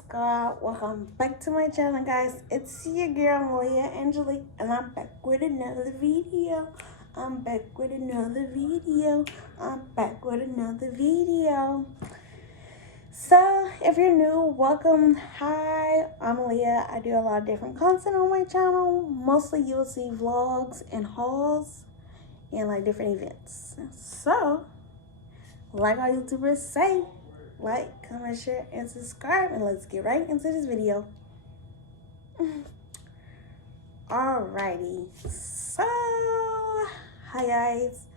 God. Welcome back to my channel, guys. It's your girl Malia.Angelic, and I'm back with another video. I'm back with another video. So, if you're new, welcome. Hi, I'm Leah. I do a lot of different content on my channel. Mostly you'll see vlogs and hauls and like different events. So, like our YouTubers say, like, comment, share, and subscribe, and let's get right into this video. Alrighty, so hi guys,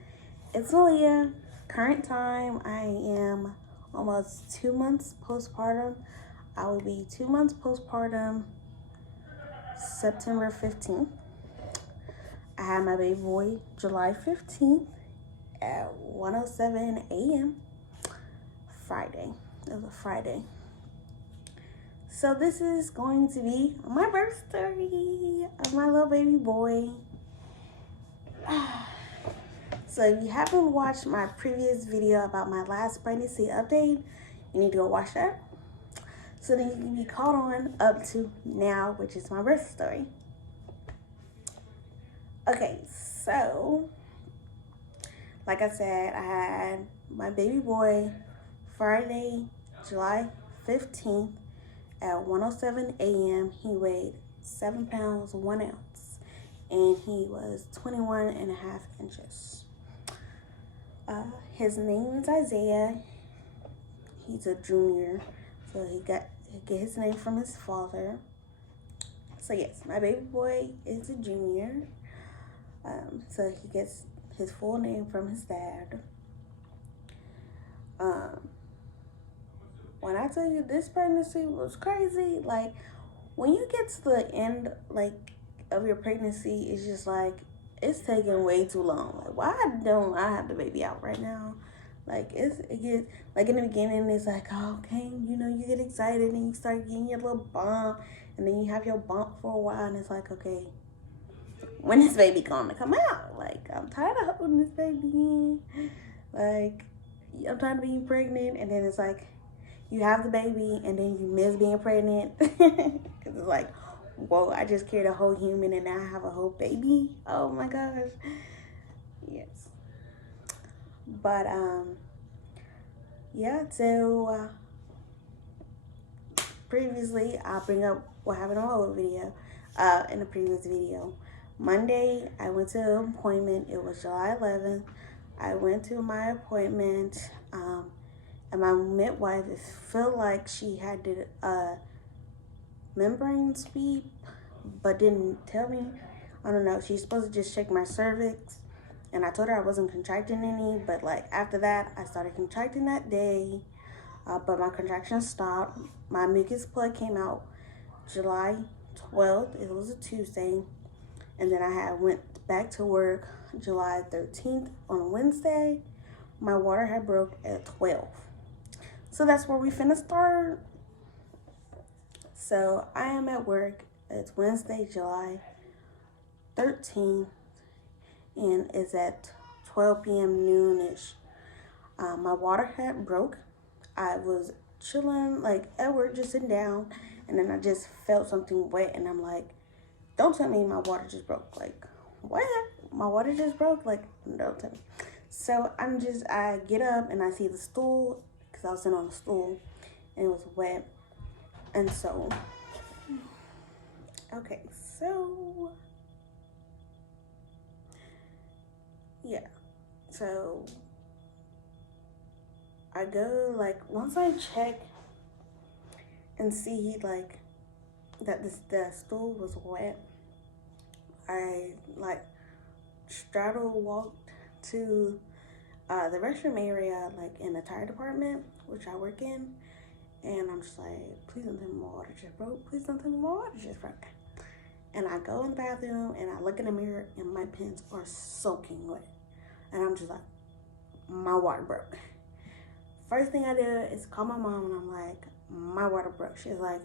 it's Malia. Current time, I am almost 2 months postpartum. I will be 2 months postpartum September 15th. I had my baby boy July 15th at 1:07 a.m. Friday. It was a Friday. So this is going to be my birth story of my little baby boy. So if you haven't watched my previous video about my last pregnancy update, you need to go watch that. So then you can be caught on up to now, which is my birth story. Okay, so like I said, I had my baby boy Friday, July 15th at 1:07 a.m. He weighed 7 pounds, 1 ounce, and he was 21.5 inches. His name is Isiah. He's a junior, so he get his name from his father. So yes, my baby boy is a junior. So he gets his full name from his dad. When I tell you this pregnancy was crazy, like when you get to the end like of your pregnancy, it's just like it's taking way too long. Like, why don't I have the baby out right now? Like it gets like in the beginning it's like, oh, okay, you know, you get excited and you start getting your little bump, and then you have your bump for a while, and it's like, okay, when is baby gonna come out? Like, I'm tired of holding this baby in. Like, I'm tired of being pregnant, and then it's like you have the baby and then you miss being pregnant. Because it's like, whoa, I just carried a whole human and now I have a whole baby. Oh my gosh. Yes. But yeah, so previously I'll bring up what happened on my old video, in the previous video. Monday I went to an appointment. It was July 11th. I went to my appointment, and my midwife, it felt like she had did a membrane sweep, but didn't tell me. I don't know. She's supposed to just check my cervix, and I told her I wasn't contracting any. But like after that, I started contracting that day, but my contractions stopped. My mucus plug came out July 12th. It was a Tuesday, and then I went back to work July 13th on a Wednesday. My water had broke at 12. So that's where we finna start. So I am at work. It's Wednesday, July 13th, and it's at 12 p.m. noonish. My water had broke. I was chilling, like at work, just sitting down, and then I just felt something wet, and I'm like, don't tell me my water just broke. Like, what? My water just broke? Like, don't tell me. So I get up and I see the stool, because I was sitting on the stool and it was wet. And so, okay, so, yeah. So, I go, like, once I check and see, like, that the stool was wet, I, like, straddle walked to the restroom area, like in the tire department, which I work in, and I'm just like, please don't tell me my water just broke. Please don't tell me my water just broke. And I go in the bathroom and I look in the mirror and my pants are soaking wet, and I'm just like, my water broke. First thing I do is call my mom and I'm like, my water broke. She's like,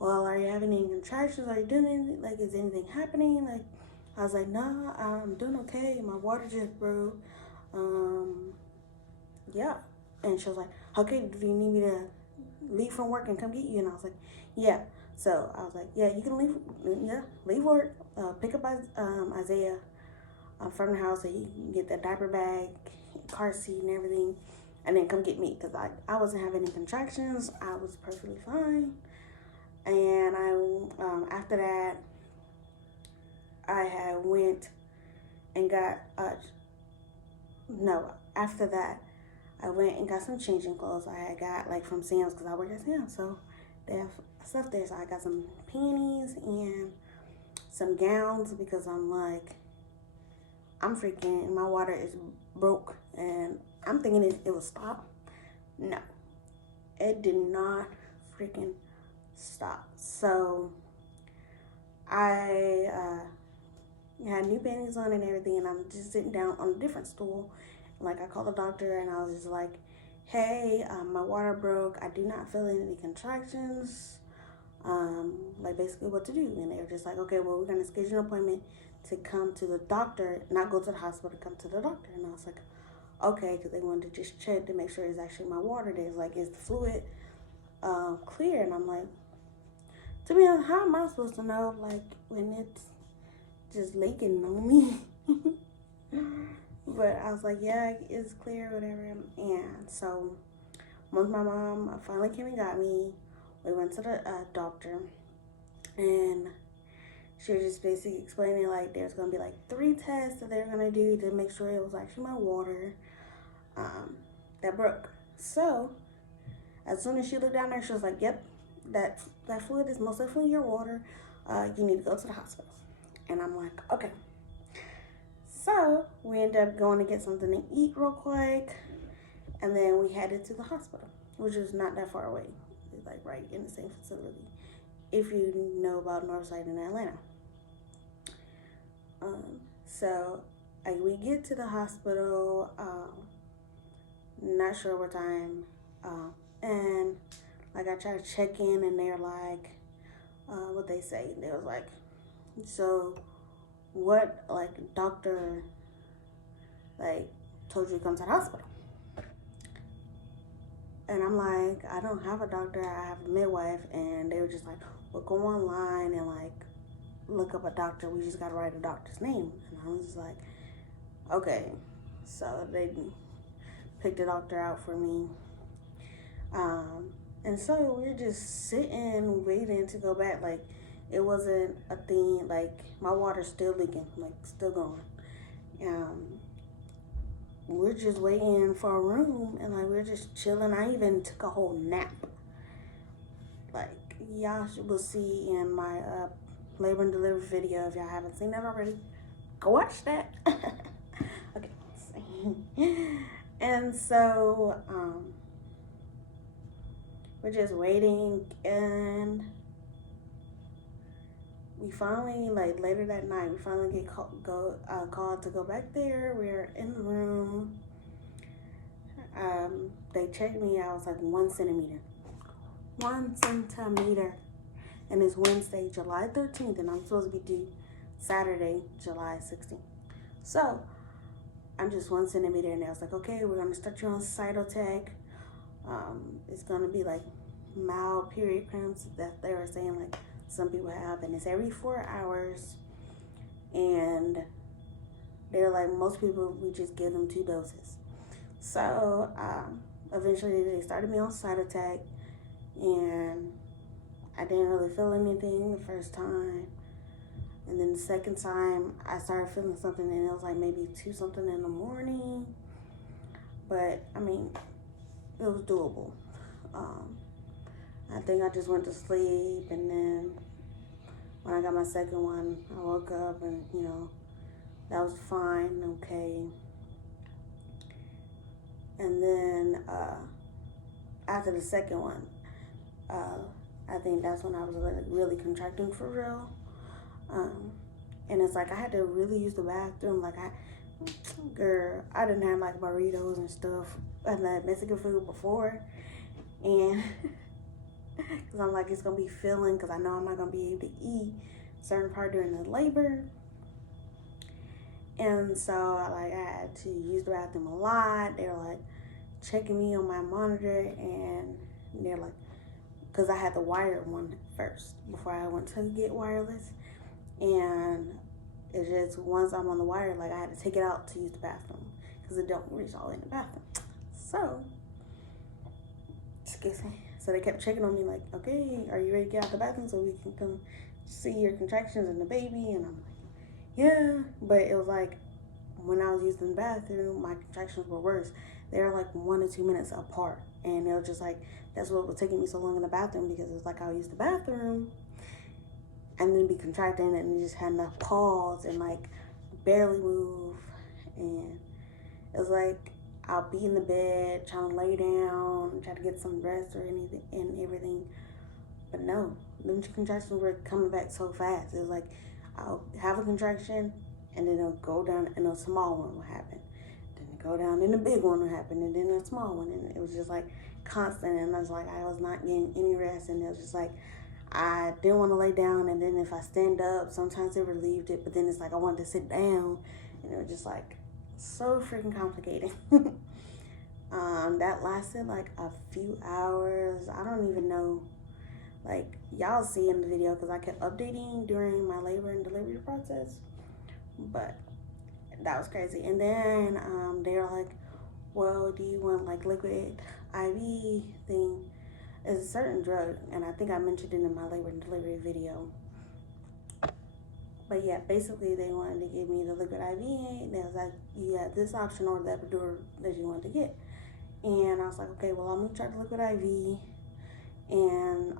well, are you having any contractions? Are you doing anything? Like, is anything happening? Like, I was like, nah, I'm doing okay. My water just broke. Yeah. And she was like, okay, do you need me to leave from work and come get you? And I was like, yeah. So I was like, yeah, you can leave. Yeah, leave work. Pick up Isiah from the house so he can get the diaper bag, car seat, and everything, and then come get me because I wasn't having any contractions. I was perfectly fine. And after that, I had went and got no. After that, I went and got some changing clothes. I had got like from Sam's because I work at Sam's, so they have stuff there. So I got some panties and some gowns because I'm freaking, my water is broke and I'm thinking it would stop. No, it did not freaking stop. So I had new panties on and everything, and I'm just sitting down on a different stool. Like, I called the doctor and I was just like, hey, my water broke. I do not feel any contractions. Like, basically what to do. And they were just like, okay, well, we're going to schedule an appointment to come to the doctor, not go to the hospital, come to the doctor. And I was like, okay, because they wanted to just check to make sure it's actually my water there. It's like, is the fluid clear? And I'm like, to be honest, how am I supposed to know, like, when it's just leaking on me? But I was like, yeah, it's clear, whatever. And so once my mom finally came and got me, we went to the doctor, and she was just basically explaining, like, there's going to be, like, 3 tests that they're going to do to make sure it was actually my water that broke. So as soon as she looked down there, she was like, yep, that fluid is most definitely your water. You need to go to the hospital. And I'm like, okay. So we ended up going to get something to eat real quick, and then we headed to the hospital, which is not that far away. It's like right in the same facility, if you know about Northside in Atlanta. So we get to the hospital, not sure what time, and like I tried to check in, and they're like, what they say, they was like, so what, like, doctor, like, told you to come to the hospital? And I'm like, I don't have a doctor, I have a midwife. And they were just like, well, go online and, like, look up a doctor. We just gotta write a doctor's name. And I was like, okay. So they picked a doctor out for me. And so we were just sitting, waiting to go back. Like, it wasn't a thing. Like, my water's still leaking, like, still going. We're just waiting for a room, and, like, we're just chilling. I even took a whole nap. Like, y'all will see in my labor and delivery video. If y'all haven't seen that already, go watch that. Okay, let's see. And so, we're just waiting, and we finally, like, later that night, we finally get called to go back there. We're in the room. They checked me. I was like 1 centimeter. 1 centimeter. And it's Wednesday, July 13th, and I'm supposed to be due Saturday, July 16th. So I'm just 1 centimeter, and I was like, okay, we're gonna start you on cytotec. It's gonna be like mild period cramps that they were saying, like, some people have, and it's every 4 hours. And they're like, most people, we just give them 2 doses. So eventually they started me on cytotec, and I didn't really feel anything the first time. And then the second time I started feeling something, and it was like maybe 2 something in the morning. But I mean, it was doable. I think I just went to sleep, and then when I got my second one, I woke up, and, you know, that was fine, okay. And then after the second one, I think that's when I was really contracting for real. And it's like I had to really use the bathroom. Like, I didn't have, like, burritos and stuff and that Mexican food before, and because I'm like, it's gonna be filling, because I know I'm not gonna be able to eat certain part during the labor. And so I had to use the bathroom a lot. They were like checking me on my monitor, and they're like, because I had the wired one first before I went to get wireless, and it's just once I'm on the wire, like I had to take it out to use the bathroom because it don't reach all in the bathroom. So, excuse me. So they kept checking on me, like, okay, are you ready to get out the bathroom so we can come see your contractions and the baby? And I'm like, yeah. But it was like when I was using the bathroom, my contractions were worse. They were like 1 to 2 minutes apart, and it was just like that's what was taking me so long in the bathroom, because it was like I would use the bathroom and then be contracting and just had enough pause and like barely move, and it was like I'll be in the bed trying to lay down, try to get some rest or anything and everything, but no, them contractions were coming back so fast. It was like I'll have a contraction and then it'll go down and a small one will happen. Then it go down and a big one will happen and then a small one, and it was just like constant, and I was like I was not getting any rest, and it was just like I didn't want to lay down, and then if I stand up, sometimes it relieved it, but then it's like I wanted to sit down, and it was just like so freaking complicated. That lasted like a few hours. I don't even know. Like, y'all see in the video because I kept updating during my labor and delivery process, but that was crazy. And then they were like, well, do you want like liquid IV thing? It's a certain drug, and I think I mentioned it in my labor and delivery video. But yeah, basically they wanted to give me the liquid IV, and they was like, you have this option or the epidural that you want to get. And I was like, okay, well, I'm gonna try the liquid IV. And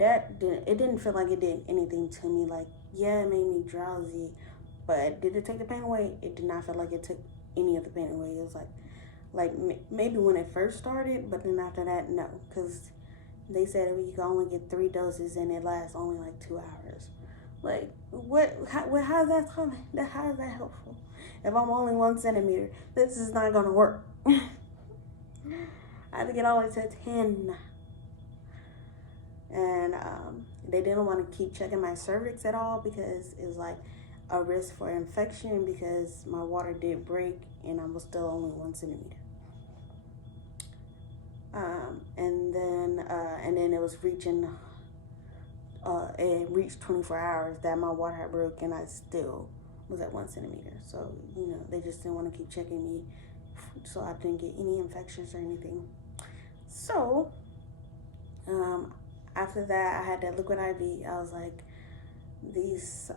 it didn't feel like it did anything to me. Like, yeah, it made me drowsy, but did it take the pain away? It did not feel like it took any of the pain away. It was like maybe when it first started, but then after that, no, because they said you can only get 3 doses and it lasts only like 2 hours. Like, what? How is that coming? How is that helpful? If I'm only 1 centimeter, this is not gonna work. I had to get all the way to 10. And they didn't want to keep checking my cervix at all because it was like a risk for infection, because my water did break and I was still only 1 centimeter. And then it was reaching, it reached 24 hours that my water had broke and I still was at 1 centimeter. So, they just didn't want to keep checking me so I didn't get any infections or anything. So, after that, I had that liquid IV. I was like, these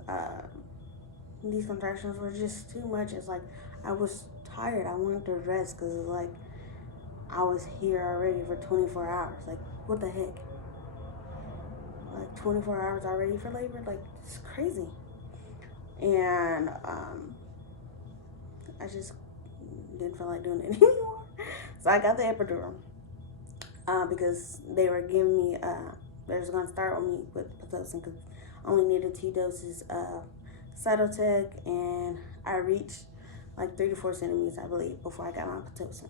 contractions were just too much. It's like I was tired. I wanted to rest because it's like I was here already for 24 hours. Like, what the heck? Like 24 hours already for labor? Like, it's crazy. And I just didn't feel like doing it anymore. So I got the epidural because they were giving me, they was going to start on me with Pitocin because I only needed 2 doses of Cytotec, and I reached like 3 to 4 centimeters, I believe, before I got my Pitocin.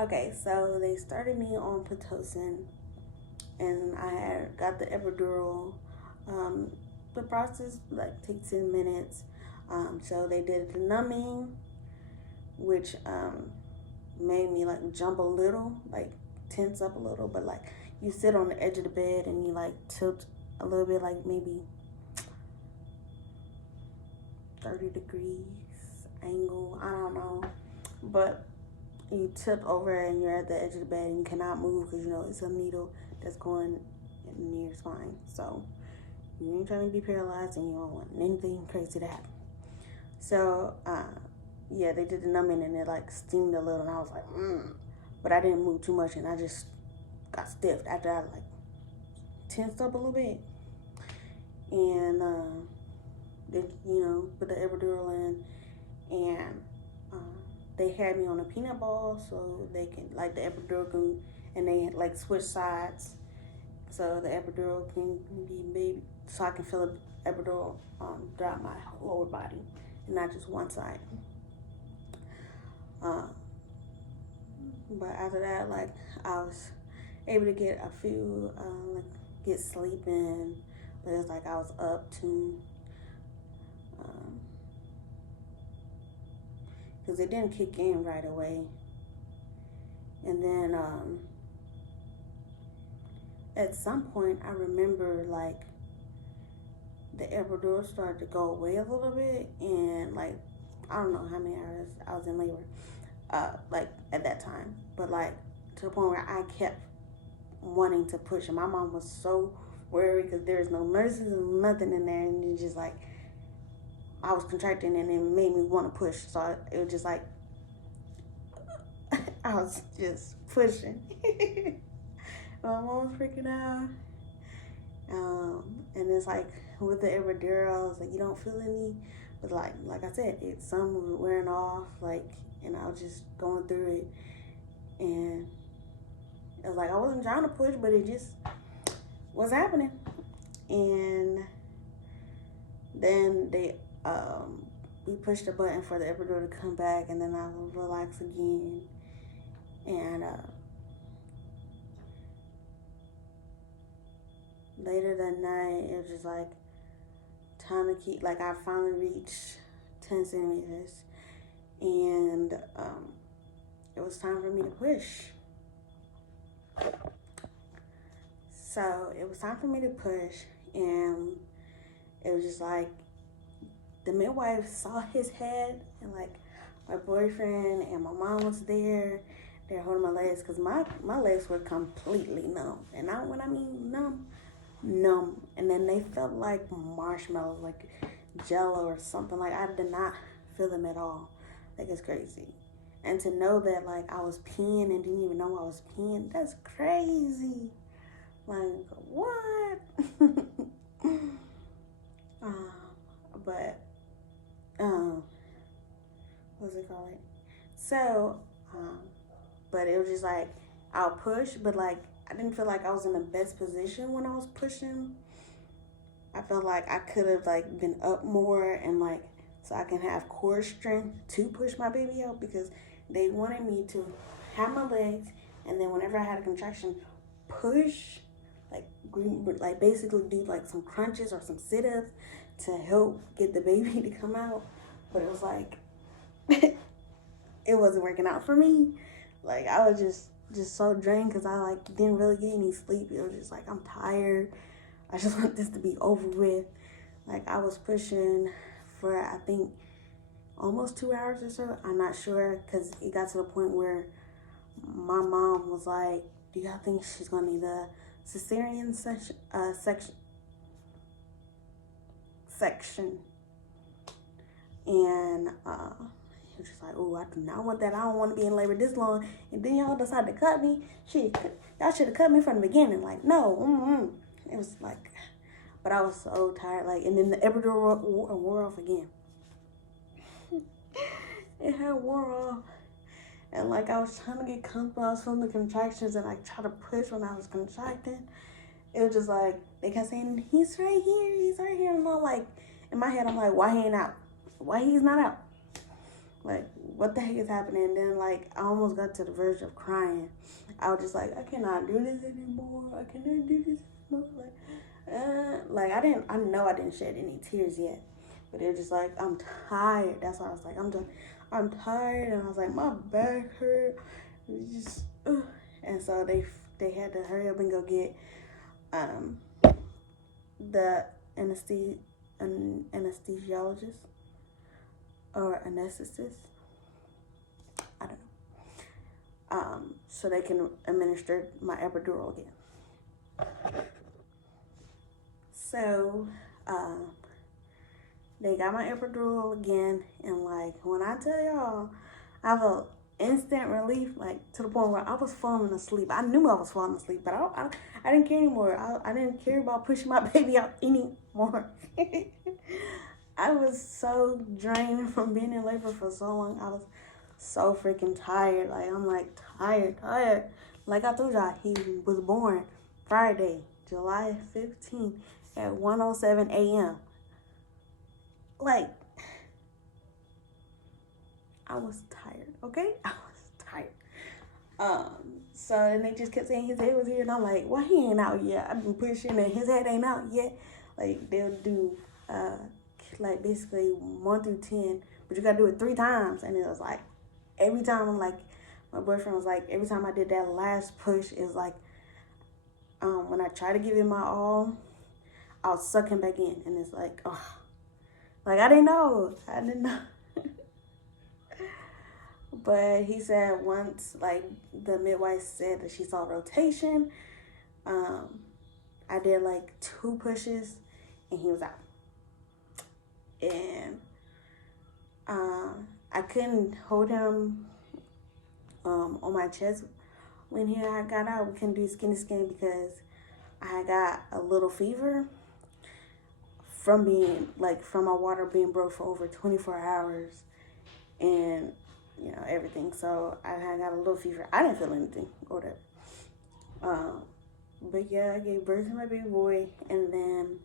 Okay, so they started me on Pitocin, and I had got the epidural. The process like takes 10 minutes. So they did the numbing, which made me like jump a little, like tense up a little, but like you sit on the edge of the bed and you like tilt a little bit, like maybe 30 degrees angle, I don't know, but you tip over and you're at the edge of the bed and you cannot move because it's a needle that's going in your spine. So you ain't trying to be paralyzed and you don't want anything crazy to happen. So yeah, they did the numbing and it like steamed a little, and I was like, but I didn't move too much, and I just got stiff after I like tensed up a little bit. And they put the epidural in, and they had me on a peanut ball so they can like the epidural can, and they like switch sides so the epidural can be made so I can feel the epidural throughout my lower body and not just one side. But after that, like I was able to get a few like get sleep in, but it's like I was up to because it didn't kick in right away. And then at some point, I remember like the epidural started to go away a little bit, and like I don't know how many hours I was in labor, like at that time, but like to the point where I kept wanting to push, and my mom was so worried because there's no nurses and nothing in there, and it's just like I was contracting, and it made me want to push. So it was just like I was just pushing. My mom was freaking out. And it's like with the epidural, I was like, you don't feel any, but like I said, some was wearing off, like, and I was just going through it, and it was like I wasn't trying to push, but it just was happening, and then we pushed the button for the epidural to come back, and then I would relax again, and later that night, it was just like time to keep, like I finally reached 10 centimeters, and it was time for me to push. So it was time for me to push, and it was just like the midwife saw his head, and like my boyfriend and my mom was there. They're holding my legs because my legs were completely numb, and when I mean numb, and then they felt like marshmallows, like jello or something. Like I did not feel them at all. Like it's crazy. And to know that like I was peeing and didn't even know I was peeing, that's crazy. Like what? But what's it called? So but it was just like I'll push, but like I didn't feel like I was in the best position when I was pushing. I felt like I could have like been up more, and like so I can have core strength to push my baby out, because they wanted me to have my legs, and then whenever I had a contraction, push, like basically do like some crunches or some sit-ups to help get the baby to come out. But it was like it wasn't working out for me. Like I was just so drained because I like didn't really get any sleep. It was just like I'm tired. I just want this to be over with. Like I was pushing for I think almost 2 hours or so. I'm not sure, because it got to the point where my mom was like, "Do y'all think she's gonna need a cesarean section?" And he was just like, "Oh, I do not want that. I don't want to be in labor this long." And then y'all decide to cut me. Shit, y'all should have cut me from the beginning. Like, no, It was like, but I was so tired. Like, and then the epidural wore off again. It had wore off. And like I was trying to get comfortable. I was feeling the contractions, and I tried to push when I was contracting. It was just like they kept saying, "He's right here, he's right here." And I'm like, in my head, I'm like, why he ain't out? Why he's not out? Like, what the heck is happening? And then like I almost got to the verge of crying. I was just like, I cannot do this anymore. I cannot do this anymore. Like I know I didn't shed any tears yet, but it was just like I'm tired. That's why I was like, I'm tired, and I was like, my back hurt. It was just, and so they had to hurry up and go get the anesthesiologist or anesthetist. I don't know. So they can administer my epidural again. So, they got my epidural again, and like when I tell y'all, I felt instant relief, like to the point where I was falling asleep. I knew I was falling asleep, but I didn't care anymore. I didn't care about pushing my baby out anymore. I was so drained from being in labor for so long. I was so freaking tired. Like I'm like tired. Like I told y'all, he was born Friday, July 15th at 1:07 a.m. Like, I was tired, okay? I was tired. So and they just kept saying his head was here, and I'm like, why he ain't out yet? I've been pushing, and his head ain't out yet. Like they'll do like basically 1 through 10, but you gotta do it 3 times, and it was like every time I'm like, my boyfriend was like, every time I did that last push, is like when I try to give him my all, I'll suck him back in, and it's like, oh, like I didn't know. But he said once, like the midwife said that she saw rotation. I did like 2 pushes, and he was out. And I couldn't hold him on my chest when he had got out. We couldn't do skin to skin because I got a little fever from from my water being broke for over 24 hours, and everything. So I had got a little fever. I didn't feel anything or whatever. But yeah, I gave birth to my baby boy, and then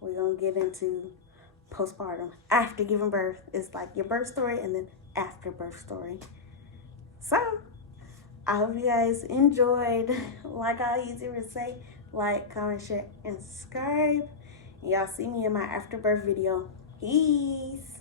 we're gonna get into postpartum after giving birth. It's like your birth story and then after birth story. So I hope you guys enjoyed. Like I usually say, like, comment, share, and subscribe. And y'all see me in my after birth video. Peace.